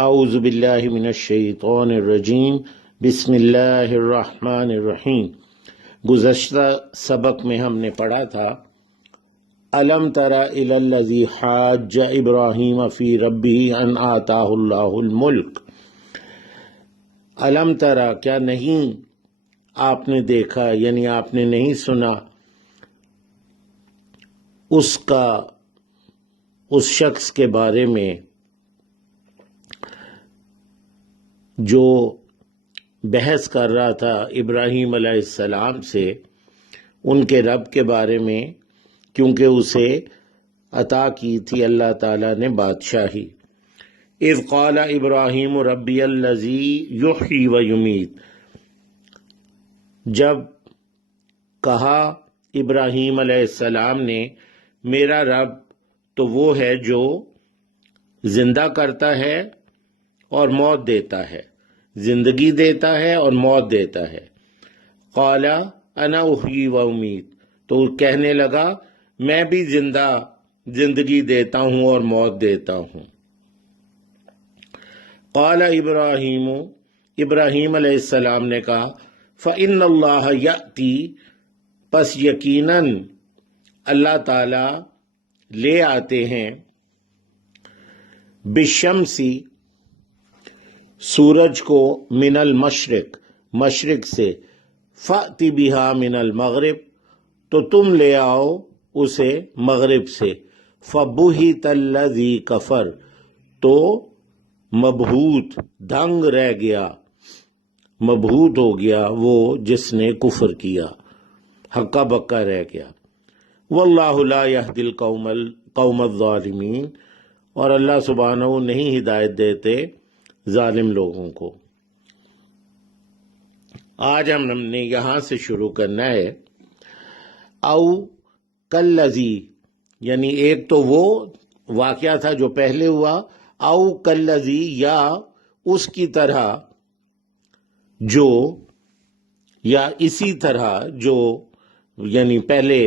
اعوذ باللہ من الشیطان الرجیم بسم اللہ الرحمن الرحیم۔ گزشتہ سبق میں ہم نے پڑھا تھا الم تر الی الذی حاج ابراہیم فی ربہ ان آتاہ اللہ الملک۔ الم تر، کیا نہیں آپ نے دیکھا، یعنی آپ نے نہیں سنا اس شخص کے بارے میں جو بحث کر رہا تھا ابراہیم علیہ السلام سے ان کے رب کے بارے میں، کیونکہ اسے عطا کی تھی اللہ تعالیٰ نے بادشاہی۔ اذ قال ابراہیم ربی الذی یحیی و یمیت، جب کہا ابراہیم علیہ السلام نے میرا رب تو وہ ہے جو زندہ کرتا ہے اور موت دیتا ہے، زندگی دیتا ہے اور موت دیتا ہے۔ قال انا احیی و امیت، تو کہنے لگا میں بھی زندگی دیتا ہوں اور موت دیتا ہوں۔ قال ابراہیم علیہ السلام نے کہا فإن اللہ یأتی، پس یقیناً اللہ تعالی لے آتے ہیں، بالشمسی، سورج کو، من المشرق، مشرق سے، فأتی بہا من المغرب، تو تم لے آؤ اسے مغرب سے، فبہت الذی کفر، تو مبہوت، دنگ رہ گیا، مبہوت ہو گیا وہ جس نے کفر کیا، ہکا بکا رہ گیا۔ واللہ لا یہدی القوم الظالمین، اور اللہ سبحانہ نہیں ہدایت دیتے ظالم لوگوں کو۔ آج ہم نے یہاں سے شروع کرنا ہے او کلذی، یعنی ایک تو وہ واقعہ تھا جو پہلے ہوا، او کلذی، یا اس کی طرح جو، یا اسی طرح جو، یعنی پہلے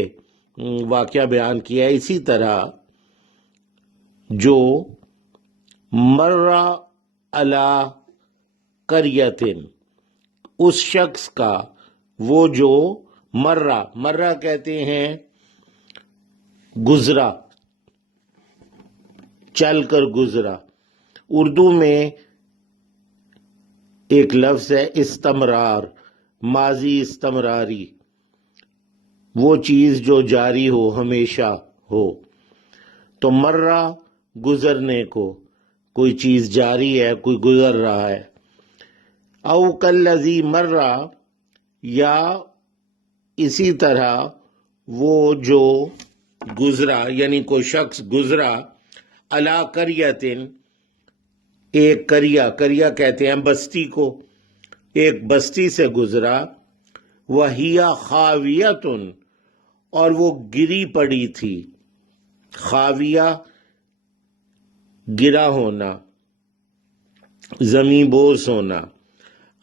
واقعہ بیان کیا اسی طرح جو مرہ علی قریۃ، اس شخص کا وہ جو مرہ کہتے ہیں گزرا، چل کر گزرا۔ اردو میں ایک لفظ ہے استمرار، ماضی استمراری، وہ چیز جو جاری ہو، ہمیشہ ہو۔ تو مرہ گزرنے کو، کوئی چیز جاری ہے، کوئی گزر رہا ہے۔ او کلذی مرہ، یا اسی طرح وہ جو گزرا، یعنی کوئی شخص گزرا، علی قریۃ، ایک قریہ کہتے ہیں بستی کو، ایک بستی سے گزرا، وہی خاویۃ، اور وہ گری پڑی تھی، خاویہ گرا ہونا، زمین بوس ہونا،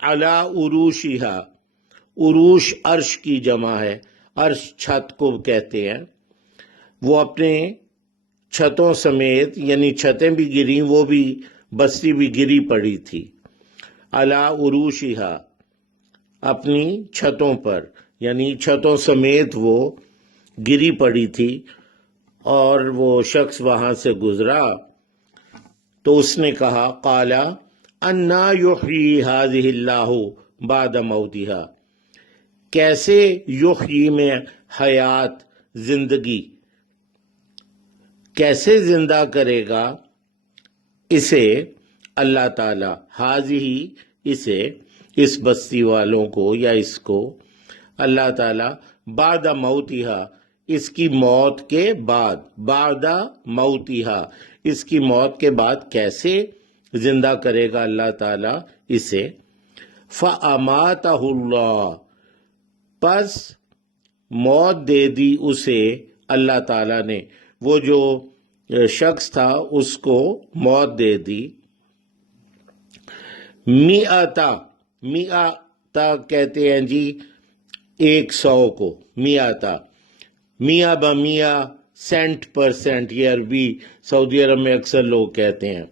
علی عروشہا، عروش عرش کی جمع ہے، عرش چھت کو کہتے ہیں، وہ اپنے چھتوں سمیت، یعنی چھتیں بھی گری، وہ بھی بستی بھی گری پڑی تھی، علی عروشہا، اپنی چھتوں پر، یعنی چھتوں سمیت وہ گری پڑی تھی، اور وہ شخص وہاں سے گزرا تو اس نے کہا قال انا یحیی ہذہ اللہ بعد موتہا، کیسے یحیی میں حیات، زندگی، کیسے زندہ کرے گا اسے اللہ تعالی، ہذہ، اسے، اس بستی والوں کو یا اس کو اللہ تعالی، بعد موتہا، اس کی موت کے بعد، بعد موتہا، اس کی موت کے بعد کیسے زندہ کرے گا اللہ تعالیٰ اسے۔ فَأَمَاتَهُ اللَّهُ، پس موت دے دی اسے اللہ تعالیٰ نے، وہ جو شخص تھا اس کو موت دے دی۔ میعتا کہتے ہیں جی 100 کو، میعتا، میاں بمیاں، سینٹ پر سینٹ، یہ عربی سعودی عرب میں اکثر لوگ کہتے ہیں۔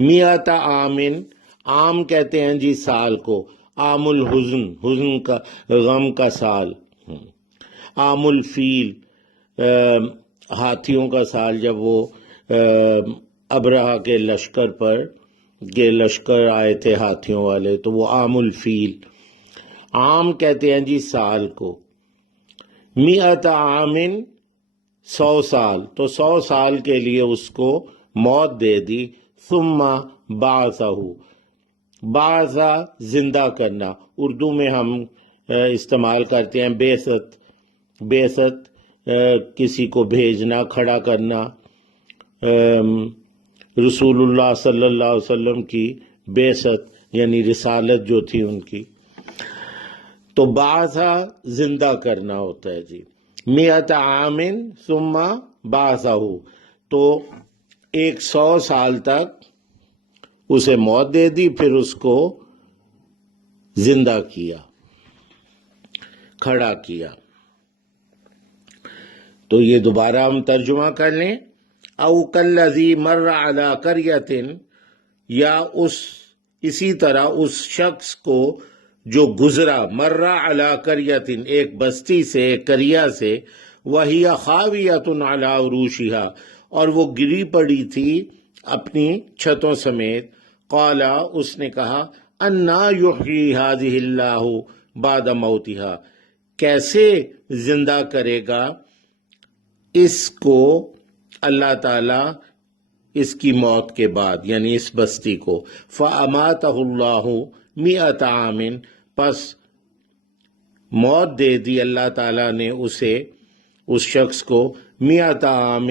میات عامن، عام کہتے ہیں جی سال کو، عام الحزن، حزن کا غم کا سال، عام الفیل ہاتھیوں کا سال، جب وہ ابرہہ کے لشکر پر لشکر آئے تھے ہاتھیوں والے، تو وہ عام الفیل، عام کہتے ہیں جی سال کو، میات عامن 100 سال، تو 100 سال کے لیے اس کو موت دے دی، ثم بعثہ، بعثہ زندہ کرنا، اردو میں ہم استعمال کرتے ہیں بعثت، بعثت کسی کو بھیجنا، کھڑا کرنا، رسول اللہ صلی اللہ علیہ وسلم کی بعثت یعنی رسالت جو تھی ان کی، تو بعثہ زندہ کرنا ہوتا ہے جی، میات عامن ثم بعثہ، تو 100 سال تک اسے موت دے دی، پھر اس کو زندہ کیا، کھڑا کیا۔ تو یہ دوبارہ ہم ترجمہ کر لیں، او کالذی مر علی قریۃ، یا اسی طرح اس شخص کو جو گزرا، مر علی قریۃ، ایک بستی سے، ایک قریہ سے، وہی خاویۃ علی عروشہا، اور وہ گری پڑی تھی اپنی چھتوں سمیت، قال، اس نے کہا، انا یحیی ہذہ اللہ بعد موتہا، کیسے زندہ کرے گا اس کو اللہ تعالی اس کی موت کے بعد، یعنی اس بستی کو، فاماتہ اللہ 100 عام، پس موت دے دی اللہ تعالیٰ نے اسے، اس شخص کو، 100 عام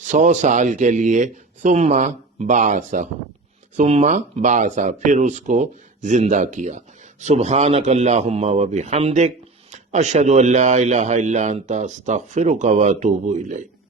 100 سال کے لیے، ثم بعثہ پھر اس کو زندہ کیا۔ سبحانک اللہم و بحمدک، اشہد ان لا الہ الا انت، استغفرک و اتوب الیک۔